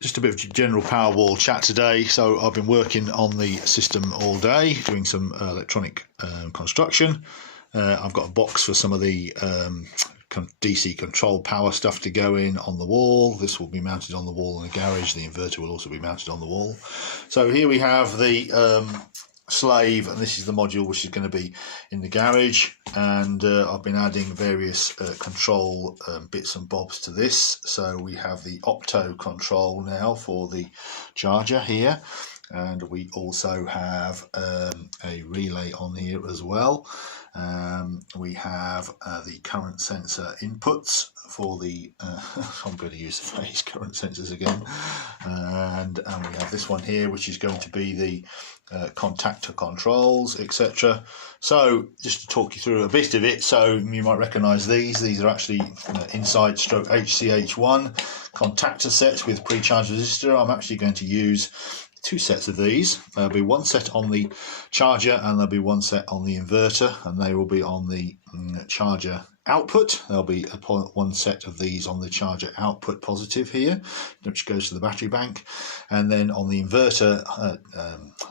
Just a bit of general Powerwall chat today. So I've been working on the system all day, doing some electronic construction. I've got a box for some of the DC control power stuff to go in on the wall. This will be mounted on the wall in the garage. The inverter will also be mounted on the wall. So here we have the slave, and this is the module which is going to be in the garage, and I've been adding various control bits and bobs to this. So we have the opto control now for the charger here, and we also have a relay on here as well. We have the current sensor inputs for the I'm going to use the phase current sensors again, and we have this one here which is going to be the contactor controls, etc. So just to talk you through a bit of it, so you might recognize these are actually inside stroke HCH1 contactor sets with pre-charged resistor. I'm actually going to use two sets of these. There'll be one set on the charger and there'll be one set on the inverter, and they will be on the charger output. There'll be one set of these on the charger output positive here, which goes to the battery bank, and then on the inverter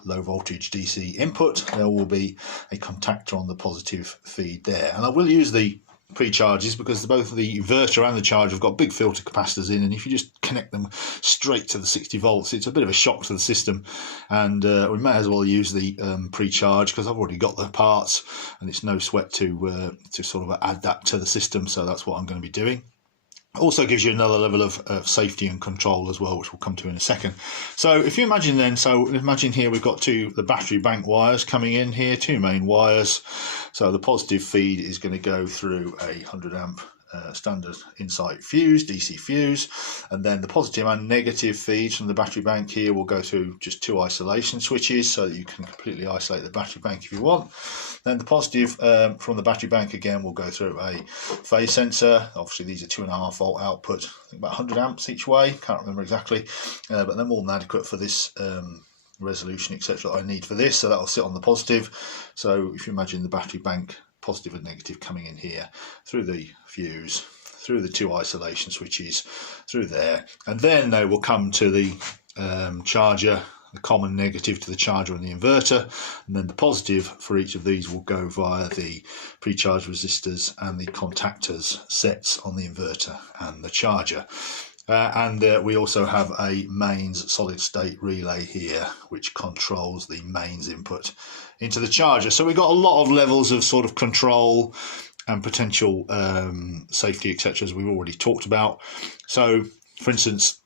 low voltage DC input there will be a contactor on the positive feed there. And I will use the pre-charges because both the inverter and the charger have got big filter capacitors in, and if you just connect them straight to the 60 volts it's a bit of a shock to the system, and we may as well use the pre-charge because I've already got the parts and it's no sweat to sort of add that to the system. So that's what I'm going to be doing. Also gives you another level of safety and control as well, which we'll come to in a second. So if you imagine then, so imagine here we've got the battery bank wires coming in here, two main wires. So the positive feed is going to go through a 100 amp standard insight fuse, DC fuse, and then the positive and negative feeds from the battery bank here will go through just two isolation switches so that you can completely isolate the battery bank if you want. Then the positive from the battery bank again will go through a phase sensor. Obviously these are 2.5 volt output, I think about 100 amps each way, can't remember exactly, but they're more than adequate for this resolution etc that I need for this, so that will sit on the positive. So if you imagine the battery bank positive and negative coming in here through the fuse, through the two isolation switches, through there, and then they will come to the charger, the common negative to the charger and the inverter, and then the positive for each of these will go via the pre-charge resistors and the contactors sets on the inverter and the charger. We also have a mains solid state relay here which controls the mains input into the charger. So we've got a lot of levels of sort of control and potential safety etc as we've already talked about. So for instance,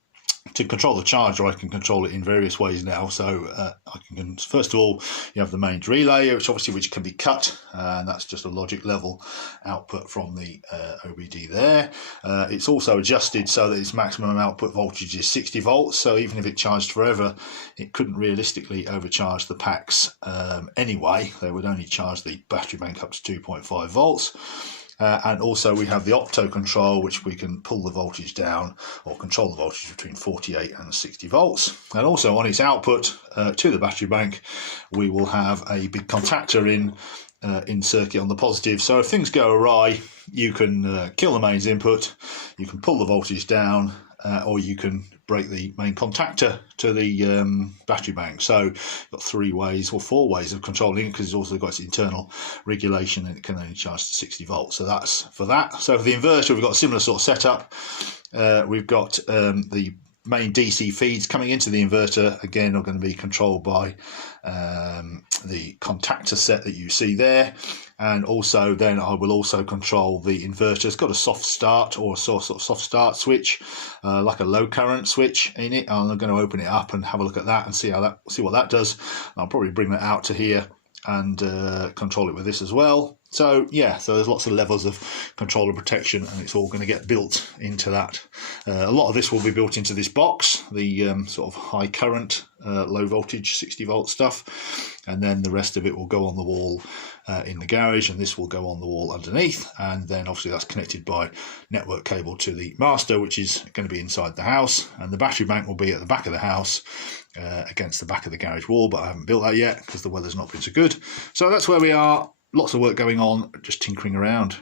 to control the charger I can control it in various ways now. So I can, first of all, you have the mains relay which can be cut, and that's just a logic level output from the OBD there. It's also adjusted so that its maximum output voltage is 60 volts, so even if it charged forever it couldn't realistically overcharge the packs anyway. They would only charge the battery bank up to 2.5 volts. And also we have the opto control, which we can pull the voltage down or control the voltage between 48 and 60 volts. And also on its output to the battery bank we will have a big contactor in circuit on the positive. So if things go awry you can kill the mains input, you can pull the voltage down, or you can break the main contactor to the battery bank. So you've got 3 ways or 4 ways of controlling it, because it's also got its internal regulation and it can only charge to 60 volts. So that's for that. So for the inverter we've got a similar sort of setup. We've got the main DC feeds coming into the inverter again are going to be controlled by the contactor set that you see there, and also then I will also control the inverter. It's got a soft start or a sort of soft start switch, like a low current switch in it. I'm going to open it up and have a look at that and see what that does. I'll probably bring that out to here and control it with this as well. So yeah, so there's lots of levels of control and protection, and it's all going to get built into that. A lot of this will be built into this box, the sort of high current, low voltage 60 volt stuff, and then the rest of it will go on the wall in the garage, and this will go on the wall underneath, and then obviously that's connected by network cable to the master, which is going to be inside the house, and the battery bank will be at the back of the house against the back of the garage wall, but I haven't built that yet because the weather's not been so good. So that's where we are. Lots of work going on, just tinkering around.